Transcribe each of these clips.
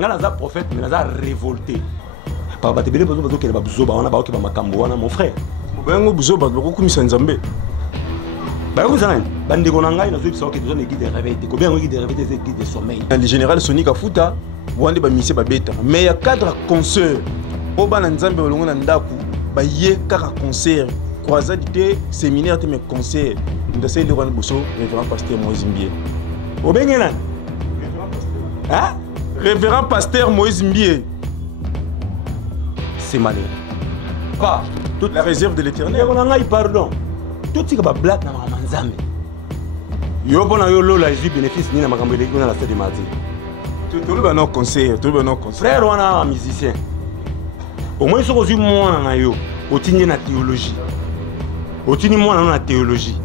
nga naza prophète mais naza révolté par batebele bazo bazo kele babuzoba wana ba ke ba makambo wana mon frère obengo buzoba bakokumisa nzambe bakokumisa nani bandeko na ngai nazo biso ke besoin de guide de réveil ko bien guide de réveil c'est guide de sommeil le général Sonic Afuta wande ba mission ba beta mais ya cadre concert o bana nzambe bolongo na ndaku ba ye kaka concert croisade te séminaire te mais concert ndase le wana boso révérend pasteur Moïse Mbie obenge nani hein révérend pasteur Moïse Mbie c'est malheureux pas toute la réserve de l'éternel on a pardon tout ce qui va black na manzambe yo bona yo lola ici bénéfice ni na makambo ile kuna la stade de mardi tout le bano concert frère wana musicien au moins ce que moi na yo otinye na théologie otini moi na théologie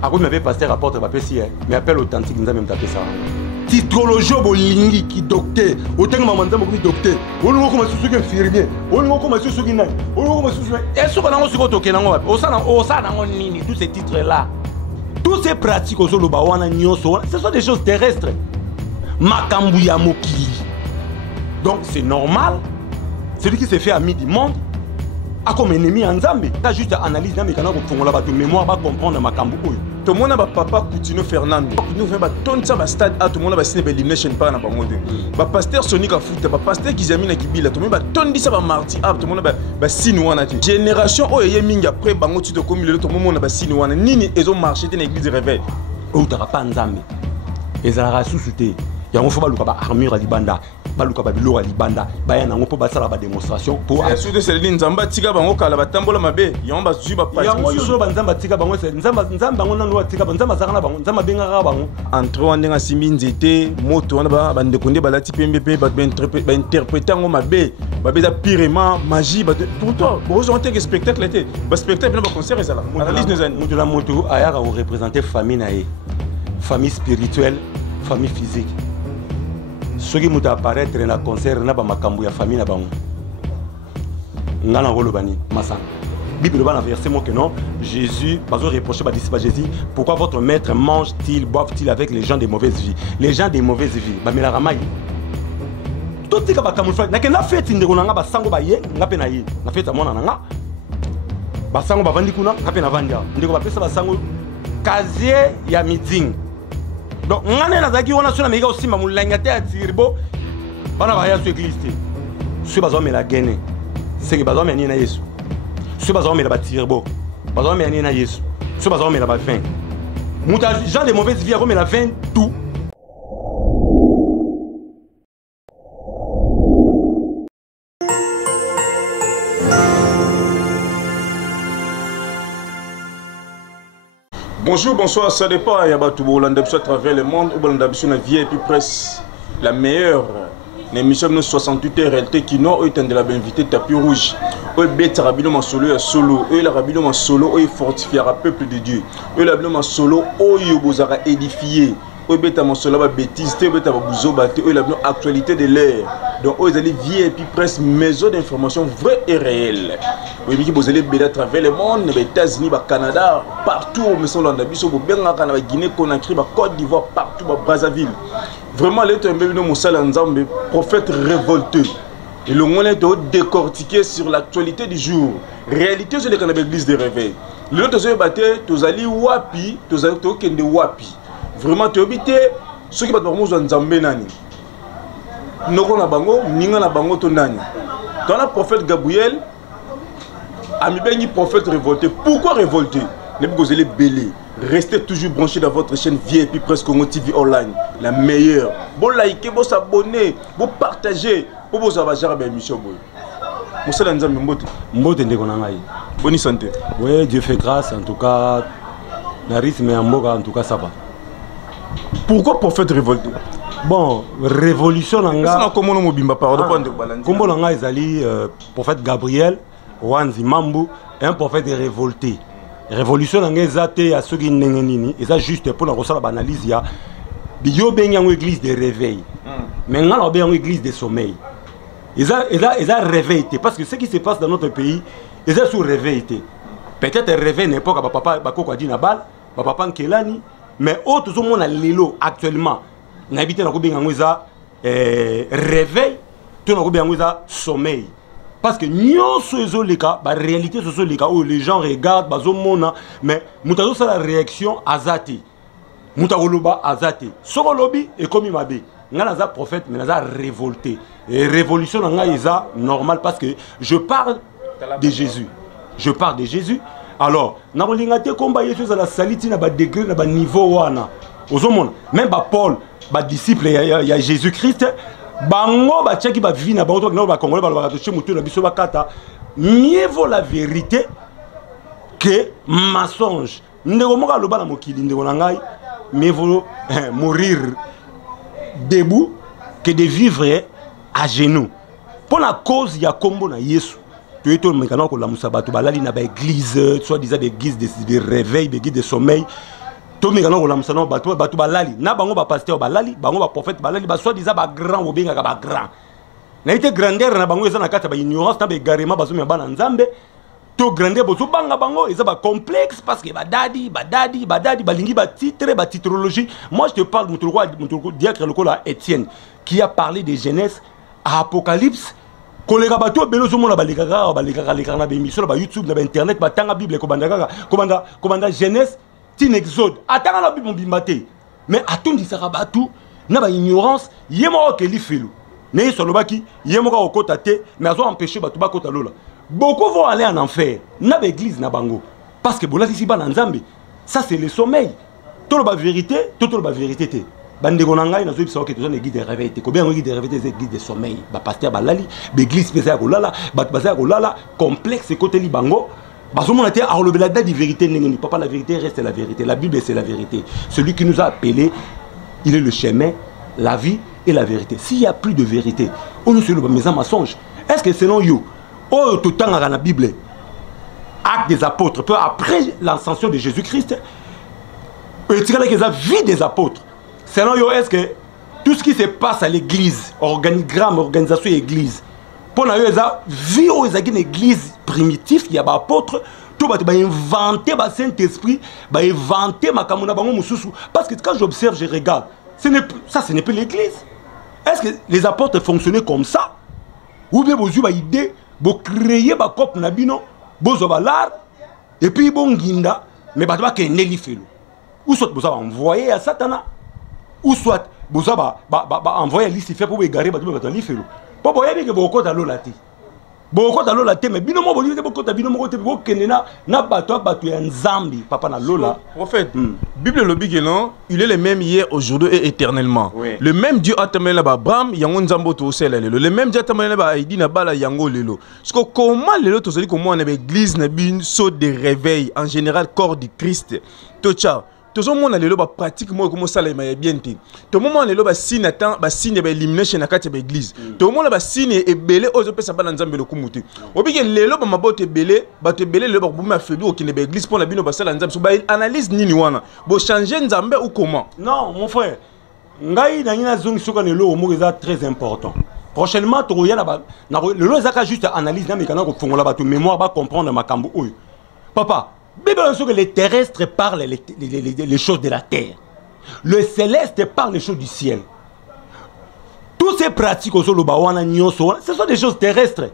ako m'avait pasteur apporte papier si mais appel authentique nous a même tapé ça titrologie bolingi ki docteur otenga mamanza mo docteur olungo ko masusu ke infirmier olungo ko masusu ki nani olungo ko masusu est-ce que nango siko tokena ngo wapi osana ngo nini tous ces titres là tous ces pratiques au solo ba wana nyonso ce sont des choses terrestres makambu ya mokili donc c'est normal celui qui s'est fait ami du monde a comme ennemi en Zambie t'as juste analyse na mekana ko fongola ba mémoire ba comprendre makambu oyo tout le monde a papa Coutinho Fernando nous venons ton ça ba stade à tout le monde ba signer elimination par na bango de ba pasteur Sonic Afuta ba pasteur Kizami na Kibila tout le monde ba tondi ça ba mardi tout le monde ba sinuana génération oyo ye mingi après bango tu de comme le tout le monde ba sinuana nini ezo marché dans l'église de réveil ou ta pa Nzambe ezara susute ya ngo fo ba luka ba armure libanda baluka babilo libanda baya nango po basala ba démonstration pour assurer Céline Nzamba tika bango kala batambola mabe yamba zuba pa yango yo banzamba tika bango nzamba bango nanu tika nzamba zakana bango nzamba benga bango entre wandenga simbi nzete moto wana ba ndekonde balati pembe pe ba interpréter ngo mabe babeza pirement magie pour toi bozo on que spectacle était ba spectacle ba concert ezala analyse nous mutu la moto ayaka ko représenter famille nae famille spirituelle famille physique ceux qui m'ont apparaître dans le concert na ba makambu ya famille na bango ngana rolo bani masanga Bible va verser moi que non Jésus pas reprocher ba disciple Jésus pourquoi votre maître mange-t-il boive-t-il avec les gens de mauvaise vie les gens de mauvaise vie ba mela ramai tout tika ba camouflage na kena fête ndeko nanga ba sango ba ye ngape na ye na fête mona nanga ba sango ba vandi kuna ngape na vandi ndeko ba pesa ba sango casier ya meeting donc ngane na zaki wana sona mega osima mulanga te atirbo bana ba ya su église te su bazo me la gene c'est que bazo me ni na Yesu su bazo me la batirbo bazo me ni na Yesu su bazo me la ba fin muta gens de mauvaise vie comme la fin tout Bonjour, bonsoir, ça dépend. Il y a tout le monde à travers le monde. Ou bien la VIP Presse, la meilleure. L'émission de 68 heures réalité qui n'ont été de la invité tapis rouge. Eux bête rabino solo solo. Eux la rabino solo eux fortifiera peuple de Dieu. Eux la rabino solo eux bozara édifié. Eux bête mon solo ba bêtise. Eux bête ba bouzo batte. Eux la rabino actualité de l'air. Donc eux allez VIP Presse maison d'information vraie et réelle. Oui, mais vous allez à travers le monde, les États-Unis, le Canada, partout où nous sommes, la Guinée, Conakry, la Côte d'Ivoire, partout, la Brazzaville. Vraiment, les prophète révolté. Et le monde est décortiqué sur l'actualité du jour. Réalité, c'est l'église de réveil. Le temps où tu allé wapi, tu allé kende wapi. Vraiment, tu as habité ceux qui battent pour nous en Zambénani. Nous avons bango, ninga na bango tonani. Dans le prophète Gabriel, ami bengi prophète révolté. Pourquoi révolté? Ne vous allez belé. Restez toujours branchés dans votre chaîne VIP Presse Congo TV Online, la meilleure. Bon likez, bon s'abonner, bon partager, pour vous avoir une émission. Moussa Nzambe Mbote. Mbote ndeko na ngai. Bonne santé. Oui, Dieu fait grâce en tout cas. La rythme et en en tout cas ça va. Pourquoi prophète révolté? Bon, révolution nanga. C'est comment on mobimba pardon pas de balancer. Kombo nanga ezali prophète Gabriel Wanzi Mambu, un prophète révolté. Révolution nanga ezate à ceux qui n'engeni, eza juste pour la resala analyse ya biyo benga une église de réveil. Mais ngala benga une église de sommeil. Eza réveil parce que ce qui se passe dans notre pays, eza sous réveil. Peut-être réveil n'importe quoi papa bakoko a dit na bal, papa Nkelani, mais autres au monde lelo actuellement n'habite na ko benga ngeza réveil to na ko bien ça sommeil parce que nyonso ezoleka ba réalité ezoleka où les gens regardent bazomona mais mutazo ça la réaction azati mutakoloba azati soko lobi et comme mabe nga naza prophète mais naza révolté et révolution nga eza normal parce que je parle de Jésus. Je parle de Jésus. Alors, na kolinga te komba Yesu za la saliti na ba degré na ba niveau wana. Ozomona même ba Paul, ba disciple ya Jésus-Christ, bango ba tchaki ba vie na bango to ba congolais ba ba toucher mutu na biso ba kata. Mieux vaut la vérité que mensonge. Ndeko moka loba na mokili ndeko na ngai, mieux vaut mourir debout que de vivre à genoux. Pour la cause ya kombo na Yesu. Tu es tout le monde qui a la bato balali na ba église, soit disant des guises de réveil, des guises de sommeil. Tout le monde qui a la bato balali. Na bango ba pasteur balali, bango ba prophète balali, ba soit disant ba grand ou bien ba grand. Na été grandeur na bango eza na kata ba ignorance na ba garema ba zomi ba na nzambe. To grandeur bozo banga bango eza ba complexe parce que ba dadi balingi ba titre ba titrologie. Moi je te parle de diacre lokola Étienne qui a parlé de Genèse à Apocalypse. Kolega bato belo zo mona baleka na ba émission ba YouTube na ba internet ba tanga Bible komanda Genèse tin Exode atanga na Bible mbimbate mais atondi saka bato na ba ignorance yemo ke li felu ne solobaki yemo ka okota te mais azo empêcher bato ba kota lola beaucoup vont aller en enfer na ba église na bango parce que bola si ba na nzambe ça c'est le sommeil to ba vérité to ba vérité te bandeko na ngai nazo bisa ke tozone guide de réveil te ko bien guide de réveil te guide de sommeil ba pasteur balali l'église pesa ko lala ba baza ko lala complexe côté li bango bazomona te a le la de vérité ngeni papa la vérité reste la vérité la Bible c'est la vérité celui qui nous a appelé il est le chemin la vie et la vérité s'il y a plus de vérité on nous sur le maison mensonge est-ce que selon you oh tout temps dans la Bible actes des apôtres peu après l'ascension de Jésus-Christ et tu vois que la vie des apôtres. Selon yo, est-ce que tout ce qui se passe à l'église, organigramme, organisation église, pour la vie où il y a une église primitive, il y a des apôtres, tout va inventer le Saint-Esprit, va inventer ma kamuna bango mususu. Parce que quand j'observe, je regarde, ce n'est plus l'église. Est-ce que les apôtres fonctionnaient comme ça? Ou bien vous avez une idée, vous créez un corps nabino, vous avez l'art, et puis vous ginda, mais vous avez un élifelo. Ou soit vous avez envoyé à Satan. Ou soit vous avez envoyé Lucifer pour égarer votre livre. Pour vous voyez que vous avez l'olati. Vous avez l'olati, mais binomo vous avez beaucoup de binomo vous kenena na bato en Zambie papa na lola. Prophète, Bible le big non, il est le même hier, aujourd'hui et éternellement. Oui. Le même Dieu a terminé là-bas Abraham, yango nzambo to sela lelo. Le même Dieu a terminé là-bas Aïdi na bala yango lelo. Parce que comment lelo to seli comment on a église na bin saut de réveil en général corps du Christ. Tocha tout le monde a le pratiquement comme ça les bien tout le monde a le signe attend signe élimination na kati église tout le monde a signe et belé aux autres personnes dans nzambe le kumuti obi ke lelo ba mabote belé ba te belé le ba buma fedu okine ba église pour la bino ba sala nzambe so ba analyse nini wana bo changer nzambe ou comment. Non mon frère ngai na ngina zongi soka lelo o mo très important prochainement to ya na le lo ezaka juste analyse na mekana ko fongola ba to mémoire ba comprendre makambo oyo papa. Bible dit que les terrestres parlent les choses de la terre. Le céleste parle les choses du ciel. Toutes ces pratiques, ce sont des choses terrestres.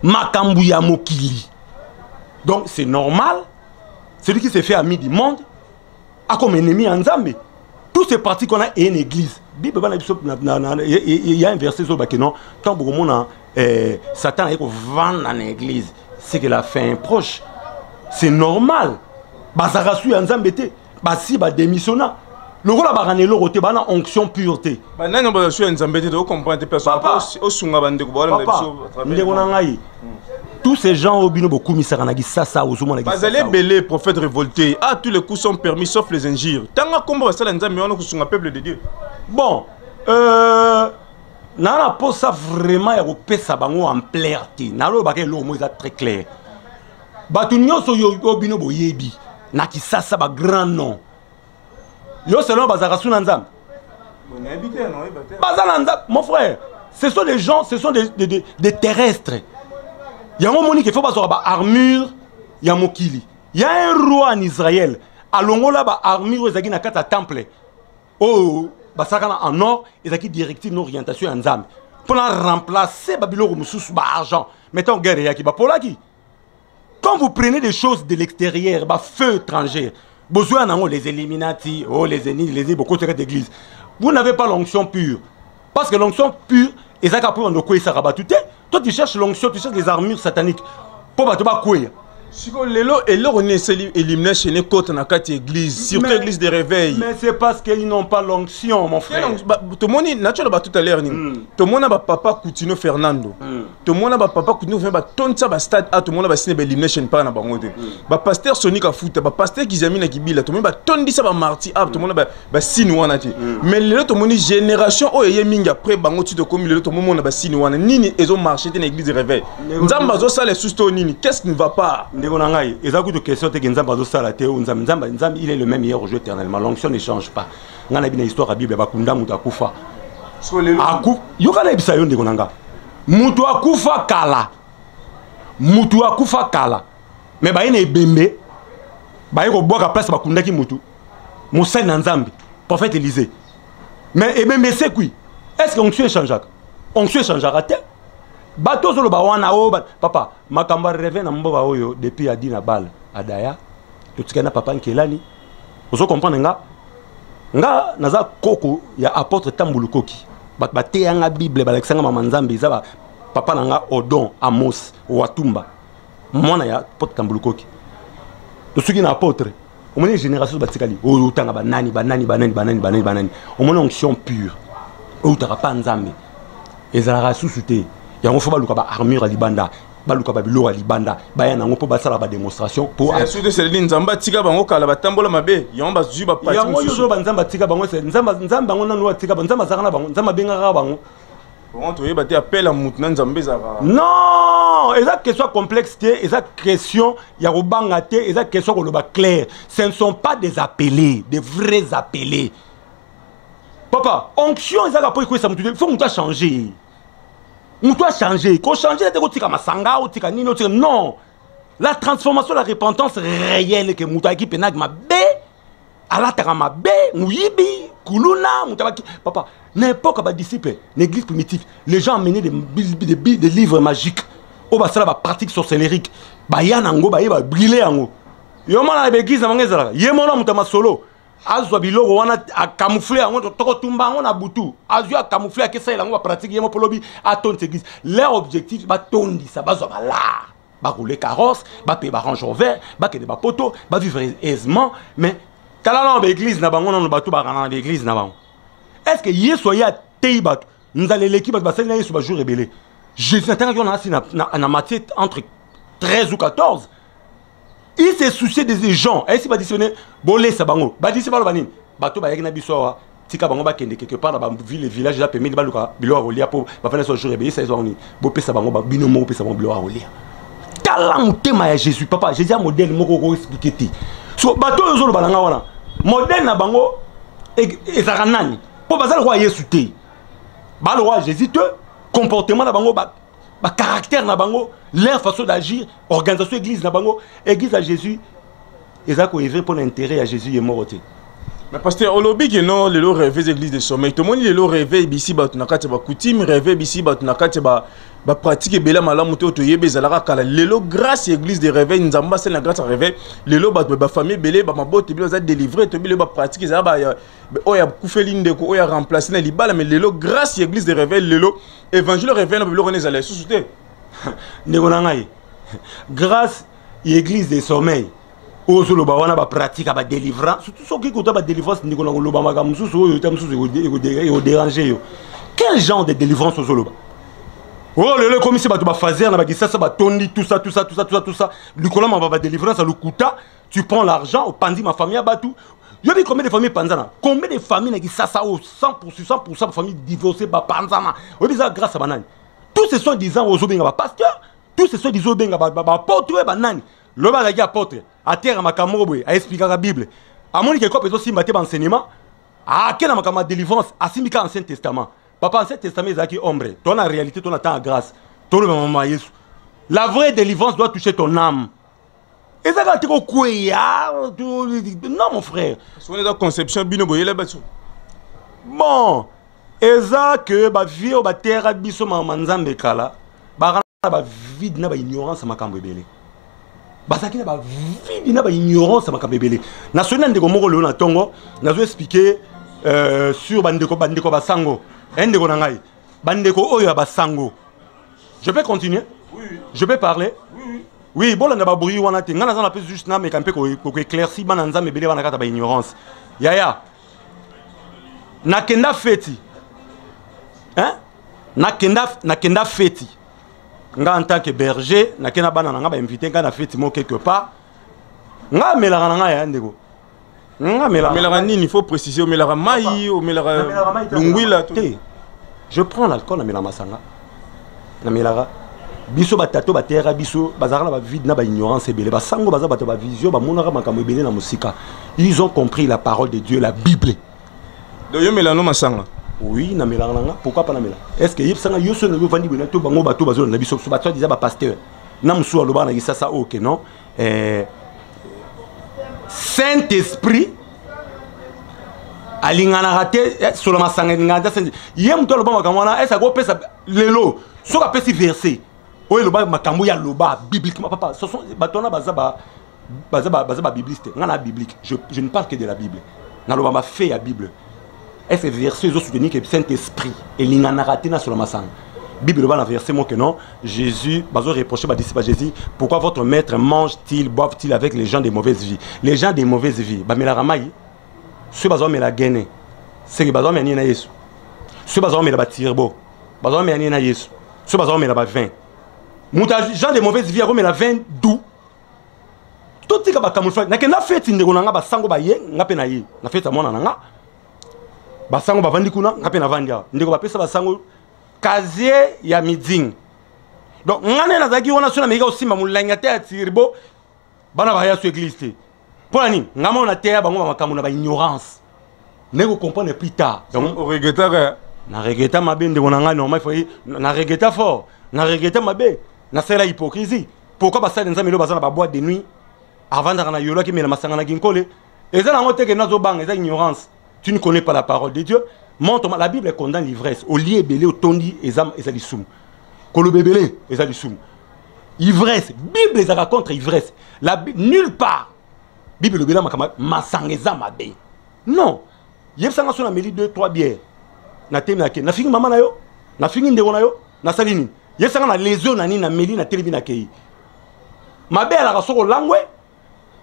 Makambuya mokili. Donc c'est normal. Celui qui s'est fait ami du monde a comme ennemi en Zambie. Toutes ces pratiques qu'on a et une église. Il y a un verset sur le non. Quand Satan est vendre dans l'église, c'est que la fin est proche. C'est normal. Bazarasu Anzambete, Basi ba démissionna. Le rôle à Baranelo roté bana onction pureté. Banana Bazarasu Anzambete de comprendre personne. Au sunga bande ko bala ngai. Tous ces gens au bino beaucoup misaranagi ça au somo na. Bazalé belé prophète révolté. Ah tous les coups sont permis sauf les injures. Tanga komba sala nzambe wana ko sunga peuple de Dieu. Bon, na pour ça vraiment ya ko pesa bango en clarté. Na lo ba ke lo mo très clair. Batu nyonso yo bino boyebi na kisasa ba grand nom yo selon bazarasu na nzambe bazana mon frère ce sont des gens ce sont des terrestres yango moni ke faut bazora ba armure ya mokili il y a un roi en Israël alongola ba armure ezaki na kata temple oh basaka en or ezaki directive d'orientation ya nzambe pour remplacer babiloko mususu ba argent mettons guerre yaki ba polaki. Quand vous prenez des choses de l'extérieur, bah feu étranger, besoin d'en les Illuminati, oh les ennemis, les beaucoup de d'église. Vous n'avez pas l'onction pure. Parce que l'onction pure, et ça pour nous quoi ça rabattuté. Toi tu cherches l'onction, tu cherches les armures sataniques. Pour battre ba quoi. Si on est éliminé chez les côtes dans la église, surtout l'église de réveil. Mais c'est parce qu'ils n'ont pas l'onction, mon frère. Tout le monde, naturellement, tout à l'heure, tout le monde a papa Coutinho Fernando. Tout le monde a papa Coutinho Fernando. Tout le monde a stade A, tout le monde a signé l'élimination par la banque. Pasteur Sonic a foutu, pasteur Kizamina Kibila, tout le monde a tout dit ça va marty, tout le monde a signé one. Mais le tout le monde génération oh et mingi après bango tu te comme le tout le monde a signé one. Nini ils ont marché dans l'église de réveil. Nzamba ça les sous nini. Qu'est-ce qui ne va pas? Il y a beaucoup de questions que il est le même hier aujourd'hui éternellement. L'onction ne change pas. Il y a une histoire à la Bible. Il y a Akufa. Mutu akufa kala. Mutu akufa kala. Mais il y a une bembe. Il y a une place bakunda ki mutu. Moussa Nanzambi. Prophète Élisée. Mais bembe c'est quoi? Est-ce que l'onction changera? L'onction changera t-elle? Bato solo ba wana o papa makamba rêve na mboba oyo depuis a dina bal adaya to tikana papa nkelani ozo comprendre nga naza koko ya apôtre Tambulukoki ba te nga bible ba lexanga mama nzambe za papa nanga Odon Amos Watumba mwana ya apôtre Tambulukoki to suki na apôtre o moni génération ba tikali o tanga banani o moni onction pure o tanga pa nzambe ezala susute. Il y a une armure à Libanda, bilo à Libanda, il y a une démonstration pour. C'est ce que Nzamba tika bango kala batambola mabe, il y a un basu ba parti. Il y a un Nzamba tika bango c'est Nzamba bango na no tika Nzamba zakana bango, Nzamba benga bango. Comment tu vas appel à Moutna Nzambe zaka? Non, exact question complexité, exact question il y a robangate, exact question ko loba clair. Ce ne sont pas des appelés, des vrais appelés. Papa, onction exact après quoi ça me il faut qu'on doit changer. On doit changer. Qu'on change, non. La transformation, la repentance réelle que Moutaki Penag m'a bé, Alatara m'a bé, Mouyibi, Koulouna, Moutabaki. Papa, n'importe quel disciple, l'église primitive, les gens amenaient des livres magiques. Au basala, ba pratique sorcellérique. Ba yanango, ba yeba brûler ango. Yomana l'église, na yemona Moutama solo. Azwa biloko wana a camoufler ango toko tumba ango na butu azwa a camoufler ke ça lango ba pratique yemo polobi a ton église leur objectif ba tondi ça bazwa ba la ba rouler carrosse ba pe ba range vert ba ke ba poto ba vivre aisément mais kala na l'église na bango na batu ba na l'église na bango est-ce que yeso ya teiba nous allons l'équipe ba sel na yeso ba jour rebelle Jésus attend qu'on a assis na Matthieu entre 13 ou 14. Il s'est soucié des gens. Et si vous dites, bolé sabango, bah dites pas le bateau ba yagna bisoa, tika bango ba kende quelque part dans la ville, village la permis de baluka, bilo a rolia pour ba faire son jour réveillé, ça ils ont bopé sabango ba binomo pe sabango bilo a rolia. Talamute ma Jésus, papa, Jésus a modèle moko expliquer. So bateau yo zo balanga wana. Modèle na bango et zaranani. Pour bazal roi Yesu te. Ba le roi Jésus te comportement na bango ba caractère na bango, leur façon d'agir, organisation église na bango, église à Jésus, ils ont œuvré pour l'intérêt à Jésus et mort. Mais pasteur, au lobby que non, les lots rêvés église de sommeil, tout le monde les lots rêvés ici ba tunakate ba coutume rêvés ici ba tunakate ba pratique bela malamu to yebe zalara kala les lots grâce église de réveil nzamba c'est la grâce à réveil les lots ba famille belé ba mabote bilo za délivrer to bilo ba pratique za ba oya kufeli ndeko oya remplacer na libala mais les lots grâce église de réveil les lots évangile réveil na bilo connais aller sous-souté ndeko na ngai grâce église de sommeil ozolo ba wana ba pratique ba délivrance surtout ce qui côté ba délivrance ndeko na loba maka mususu oyo tamususu ego déranger yo quel genre de délivrance ozolo ba oh le comme si ba to ba fazer na ba kisasa ba tondi tout ça du colon ba délivrance à lukuta tu prends l'argent au pandi ma famille abatu yo bi combien de familles panzana combien de familles na kisasa au 100% de familles divorcées ba panzana o bisa grâce à banani tous ce sont disant aux obenga ba pasteur tous ce sont disant obenga ba apôtre ba nani le ba la apôtre à terre makamoro boy a expliquer la Bible à mon que quoi peut aussi battre enseignement à quel makama délivrance à simika ancien testament papa ancien testament ezaki ombre ton en réalité ton attend grâce ton le maman Yesu la vraie délivrance doit toucher ton âme et ça quand quoi non mon frère on est dans conception bino boyela battu bon eza que ba vie ba terre biso manzambe kala ba ba vide na ba ignorance makambo ebele basaki na ba vide na ba ignorance makambo ebele na sona ndeko moko leo na tongo nazo expliquer sur bandeko basango ndeko na ngai bandeko oyo ya basango. Je peux continuer? Oui. Je peux parler? Oui. Oui, bon, on a bruit, on a été. On a juste na mais quand même pour éclaircir, on a nzambe belé, on a kata ba ignorance. Yaya. Nakenda feti. Hein? Nakenda feti. Nga en tant que berger, nakenda bana nga ba invité nga na feti mo quelque part. Nga melaka nga ya ndeko. Nga melaka nini, il faut préciser, melaka mai, melaka lungwila tout. Je prends l'alcool na melaka masanga. Na melaka biso batato batera biso bazara ba vide na ba ignorance ebele basango baza bato ba vision ba monaka makambo ebele na musika. Ils ont compris la parole de Dieu, la Bible. Do yo melano masanga. Oui, na melaka nga. Pourquoi pas na melaka? Est-ce que yipsanga yo so na yo vandi bena to bango bato bazo na biso bato déjà ba pasteur. Na musu aloba na gisa ça OK non? Saint-Esprit alingana raté sur la masanga nganda yem to loba makamwana esa go pesa lelo so ka pesi verset oyo loba makambo ya loba bibliquement papa ce sont batona baza bibliste ngana biblique je ne parle que de la Bible na loba ma fait ya Bible et ces versets zo soutenir que Saint-Esprit elingana raté na sur la masanga Bible loba na verset mo que non Jésus bazo reprocher ba disciple Jésus pourquoi votre maître mange-t-il boive-t-il avec les gens de mauvaise vie les gens de mauvaise vie ba mela ramai ceux bazo mela gene c'est que bazo meni na Yesu ceux bazo mela batirbo bazo meni na Yesu ceux bazo mela ba vin muta gens de mauvaise vie a mela vin doux tout tika ba camouflage na kena feti ndeko na nga basango ba ye nga pe na ye na feti mona na nga basango ba vandi kuna nga pe na vandia ndeko ba pesa basango casier ya miding donc ngane na zaki wana sona mega osimba mulanga te atirbo bana ba ya su église te pour nani ngamo na te bango makambo na ba ignorance nego comprendre plus tard donc au regretter na regretta mabe ndeko na nga normal faut na regretta fort na regretta mabe na c'est la hypocrisie pourquoi ba ça nzamelo bazana ba boîte de nuit avant d'arana yolo ki mena masanga na ginkole et ça na ngote ke nazo bang et ignorance tu ne connais pas la parole de Dieu. Montre la Bible condamne l'ivresse. Au lieu belé au tondi et soum. Kolobebele et soum. Ivresse. Bible les raconte ivresse. La nulle part. Bible le belé ma sangeza ma bé. Non. Yeb sanga sona meli 2-3 bières. Na temi na ke. Na fingi mama na yo. Na fingi ndeko na yo. Na salini. Yeb sanga na lésion na ni na meli na telebi na kei. Ma bé la rasoko langwe.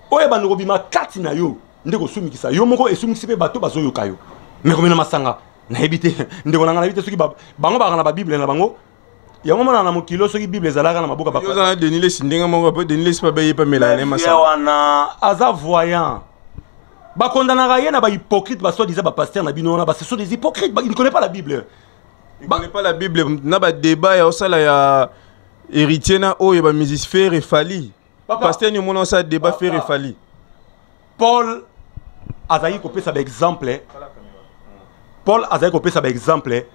Oye ba ngobi ma kati na yo. Ndeko sumi kisa. Yo moko esumi sipe bato bazo yo kayo. Mais comme masanga na ebité ndeko na ngana bité soki bango ba na ba Bible na bango ya mama na mokilo soki Bible ezalaka na maboka ba yo za denile sindenga moko ba denile sipa ba yepa melane masanga wana aza voyant ba kondanaka ye na ba hypocrite ba so disait ba pasteur na bino na ba ce sont des hypocrites il ne connaît pas la Bible il connaît pas la Bible na ba débat ya osala ya héritier na oyo ba musicien et fali pasteur ni mona ça débat faire et fali Paul azayi ko pesa ba exemple Paul a copié ça par exemple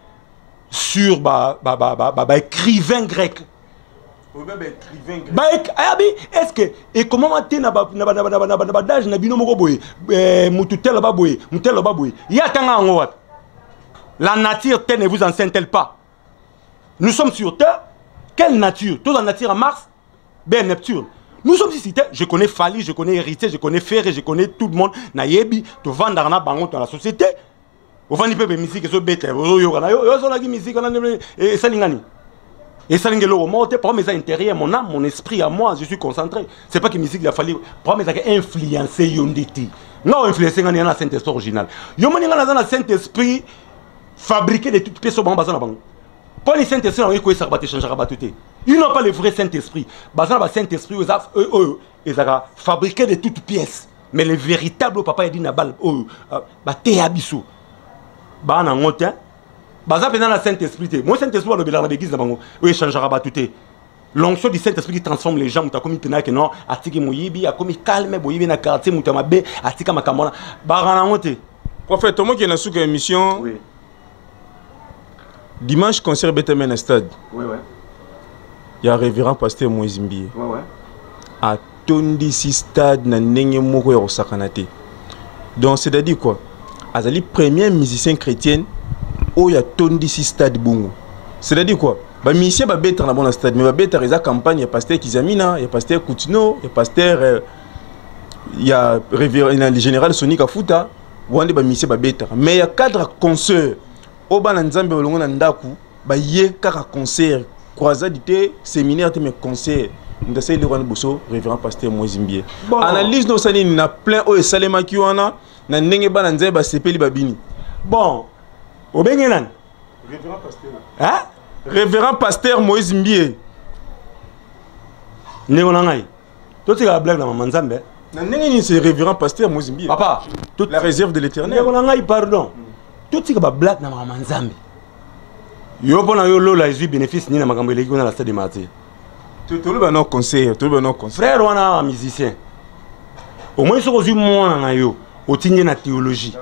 sur écrivain grec. Est-ce que et comment tu na d'âge na bino moko boye mututel ba boye mutel ba boye ya tanga ngo wat la nature terre ne vous enseigne-t-elle pas? Nous sommes sur terre. Quelle nature? Toute la nature à Mars, ben Neptune. Nous sommes ici, je connais Fali, je connais Héritier, je connais Ferré, je connais tout le monde. Nayebi, tu vends dans la société. Au fond, il peut musique so bête. Yo so la musique et ça lingani. Et ça lingelo au monte pour mes intérieurs, mon âme, mon esprit à moi, je suis concentré. C'est pas que musique il a fallu pour mes influencer yonditi. Non, influencer ngani na Saint-Esprit original. Yo moni ngana na Saint-Esprit fabriqué de toutes pièces au bon bazana bango. Pas les Saint-Esprit on ko ça va te changer à batute. Ils n'ont pas le vrai Saint-Esprit. Bazana ba Saint-Esprit ils ont fabriqué de toutes pièces. Mais le véritable papa il dit na bal ba te abisu. Bana ngote baza pena na Saint-Esprit moi Saint-Esprit va le bilan l'église na bango oui changera ba tuté l'onction du Saint-Esprit qui transforme les gens muta komi pena que non atiki moyibi akomi calme boyibi na quartier muta mabe atika makamona bana ngote prophète moi qui na sous émission oui dimanche concert Bethlehem na stade oui ouais il y a révérend pasteur Moïse Mbié ouais à tondi si stade na ndenge moko ya osakana te donc c'est à dire quoi azali premier musicien chrétien oyo atondi si stade bongo. C'est-à-dire quoi? Ba musicien ba betre na bon stade, mais ba betre eza campagne ya pasteur Kizamina, ya pasteur Koutino, ya pasteur ya révérend le général Sonic Afuta, wande ba musicien ba betre. Mais ya cadre concert o bana nzambe olongo na ndaku ba ye kaka concert, croisade te, séminaire te mais concert. Ndasé le rwanda bosso révérend pasteur Moïse Mbie. Analyse no sani na plein o salema ki wana na ndenge bana nzambe ba sepeli babini. Bon, obenge nan révérend pasteur. Hein? Révérend pasteur Moïse Mbie. Ndenge na ngai. Toti ka blague na mama nzambe. Na ndenge ni c'est révérend pasteur Moïse Mbie. Papa, toute la réserve de l'Éternel. Ndenge na ngai pardon. Toti ka blague na mama nzambe. Yo pona yo lola ezui bénéfice ni na makambo eleki na la stade de Martyr. Tu le non conseil, tu le non conseil. Frère wana musicien. Au moins so ozui mwana na yo, otinye na théologie.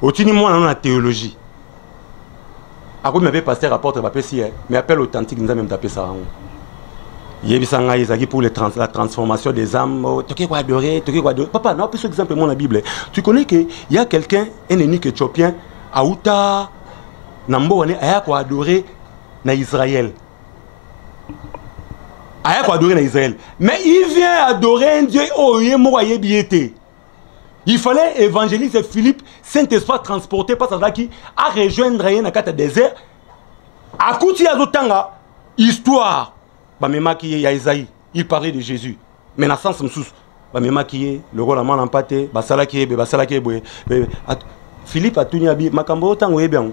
Otini mwana na théologie. Ako me pe pasteur apporte ba pesi mais appel authentique nous a même tapé ça. Yebisanga izaki pour la transformation des âmes. Tu quoi adorer, tu quoi adorer. Papa, non, plus exemple moi la Bible. Tu connais que il y a quelqu'un un eunuque éthiopien Aouta Nambo wane aya quoi adorer na Israël. Aya quoi adorer na Israël. Mais il vient adorer un Dieu oh yé biété. Il fallait évangéliser Philippe, Saint-Esprit transporté par ça qui a rejoindre un dans le désert. À côté de Zotanga, histoire, bah même qui est Isaïe, il parlait de Jésus. Mais dans le sens sous, bah même qui est le rôle à man empaté, bah ça là qui est, bah ça là qui est. Philippe a tenu abi, makambo autant ouais bien.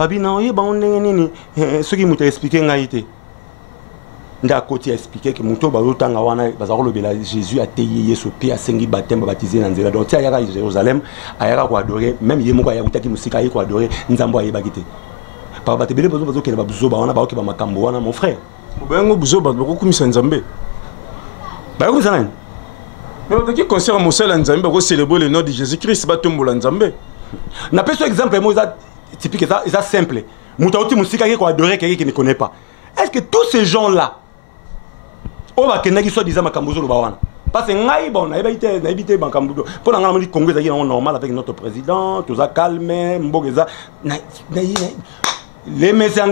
Abi na oye bah on nini, ce qui m'a expliqué ngaïté. Nda côté expliquer que muto ba lotanga wana bazaro bela Jésus a teyé Yesu pe asengi baptême baptisé na nzela donc tia yaka Jérusalem ayaka ko adorer même yemo ko ayaka ki musika ayiko adorer nzambo ayeba kité par batebele bazo ke ba buzoba wana ba ke ba makambo wana mon frère obengo buzoba ba ko kumisa nzambe ba ko kumisa nani mais on qui concerne mosala nzambe ba ko célébrer le nom de Jésus-Christ ba tombola nzambe na peso exemple moi ça typique ça simple muto oti musika ayiko adorer quelqu'un qui ne connaît pas est-ce que tous ces gens là on va que soit disant makambozo le bawana parce que ngai bon na ebité makambozo pour nga na Congo ezaki normal avec notre président tout ça calme mbogeza les messieurs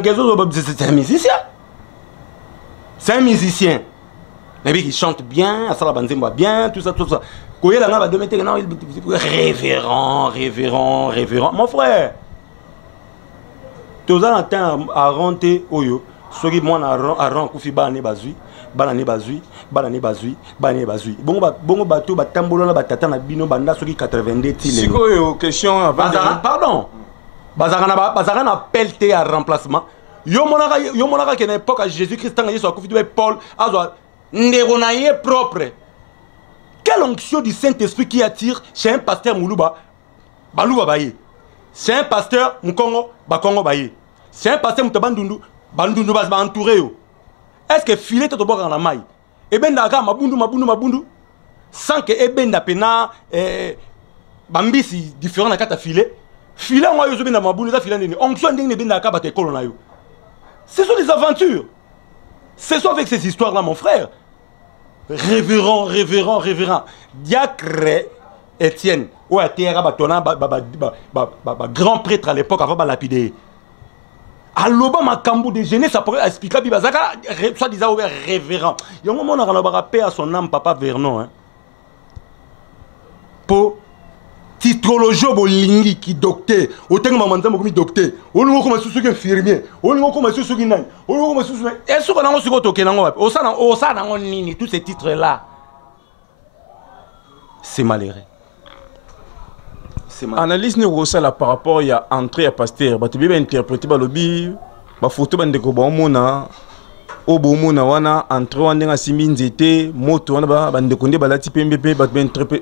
c'est un musicien mais qui chante bien ça la banzemba bien tout ça koyela nga ba de mettre révérend mon frère tout ça attend à renter oyo soki mwana aron kufi bana bazui bongo bato batambola na batata na bino banda soki 82 tile sikoyo question avant pardon bazaka na pelte à remplacement yo monaka que na époque à Jésus-Christ tanga Yesu akufi de Paul azwa ndeko na ye propre. Quelle onction du Saint-Esprit qui attire chez un pasteur Moulouba baluba baye, c'est un pasteur Mukongo bakongo baye, c'est un pasteur Mutabandundu bandundu bas ba entouré yo. Est-ce que filet to boka na mai e ben da ka mabundu sans que e ben da pena bambisi différent na kata filet ngwa yo zo ben da mabundu za filet ndeni onction ndenge ne ben da ka ba te kolona yo. Ce sont des aventures. Ce sont avec ces histoires là mon frère. Révérend Diacre Étienne ou a terra batona grand prêtre à l'époque avant ba lapider. Aloba makambo de jeunesse ça pourrait expliquer bibazaka soit disant révérend. Il y a un moment on a rappelé à son âme papa Vernon hein. Pour titrologie bolingi qui docteur autant maman nzambo comme docteur on ngo comme susu infirmier on ngo comme susu nani on ngo comme susu est-ce qu'on a ngo siko toke nango wapi osa nango nini tous ces titres là c'est malheureux. Analyse ne ressala par rapport à entrée à pasteur ba tebe ba interpréter ba lobi ba photo ba ndeko ba mona o bo mona wana entrée wana nga simi nzete moto wana ba ndeko nde ba lati pembe pe ba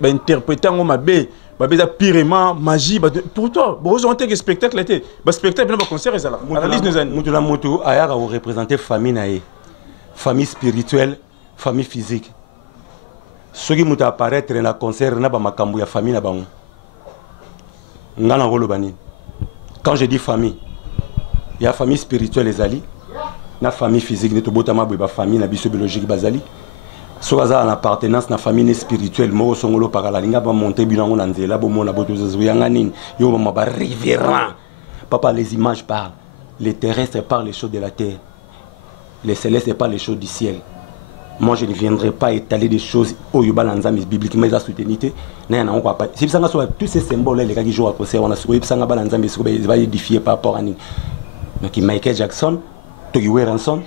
interpréter ngo mabe ba beza pirement magie ba pour toi bon on tek spectacle était ba spectacle ba concert ezala analyse nous an mutu la moto ayaka o représenter famille nae famille spirituelle famille physique soki mutu apparaître na concert na ba makambo ya famille na bango. Quand je dis famille, il y a famille spirituelle les ali, la famille physique, la famille na biologique bazali. so aza en appartenance na famille spirituelle moko songolo pakala linga ba monter bilango na nzela bo mona boto zuyanga nini yo mama ba révérend papa les images parlent les terrestres parlent les choses de la terre les célestes parlent les choses du ciel moi je ne viendrai pas étaler des choses au yoba nzambe biblique mais à soutenité na na on pas si ça nga tous ces symboles les gars qui jouent à concert on a souhaité ça nga ba nzambe so ba édifier par rapport à ni donc Michael Jackson Togi Werenson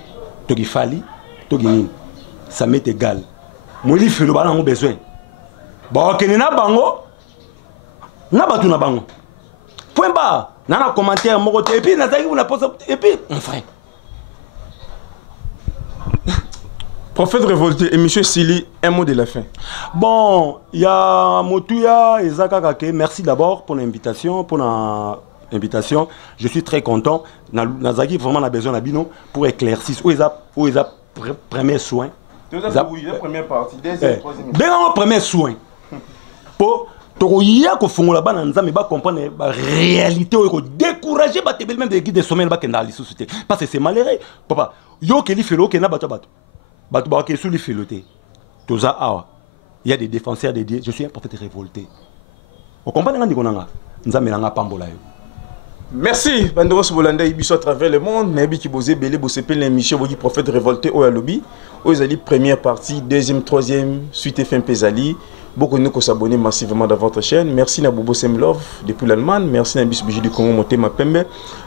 Togi Fali Togi nini ça m'est égal. Moi, il fait le ballon, besoin. Bon, ok, na bango. Na batu na bango. Point bas. Nana commentaire, mon côté. Et puis, na on a posé. Et puis, mon frère. Prophète révolté et monsieur Sili, un mot de la fin. Bon, il y a Motuya et Zaka Kake. Merci d'abord pour l'invitation, Je suis très content. Nazaki vraiment a besoin d'abino pour éclaircir. Où ils ont premier soin. La première partie, deuxième, troisième. Bien, premier soin. Pour Toroya ko fongola ba nanza me ba comprendre la réalité ko décourager ba tebel même des sommeils ba kenda li société parce que c'est malheureux papa yo ke li felo ke na bato ba ke sou li feloté toza awa il y a des défenseurs de Dieu je suis un prophète révolté on comprend ngandi konanga nzambe nanga pambola yo. Merci, Banderos Bolanda, Ibiso à travers le monde. Nabi qui bosé belé bossé plein l'émission, Bogi prophète révolté au lobby. Ozali première partie, deuxième, troisième, suite FM Pezali. Beaucoup de nous qui s'abonnent massivement dans votre chaîne. Merci na Bobo Semlov depuis l'Allemagne. Merci na Bis Biji du Congo Monté Mapembe.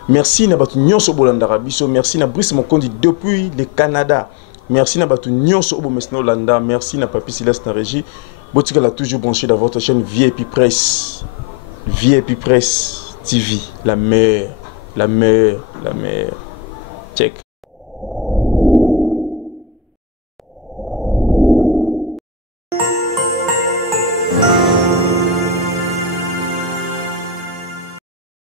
Merci na Batu Nyonso Bolanda Rabiso. Merci na Brice Mokondi depuis le Canada. Merci na Batu Nyonso Obo Mesno Hollanda. Merci na Papi Céleste na Régie. Botika l'a toujours branché dans votre chaîne VIP Press. VIP Press TV, la meilleure. Check.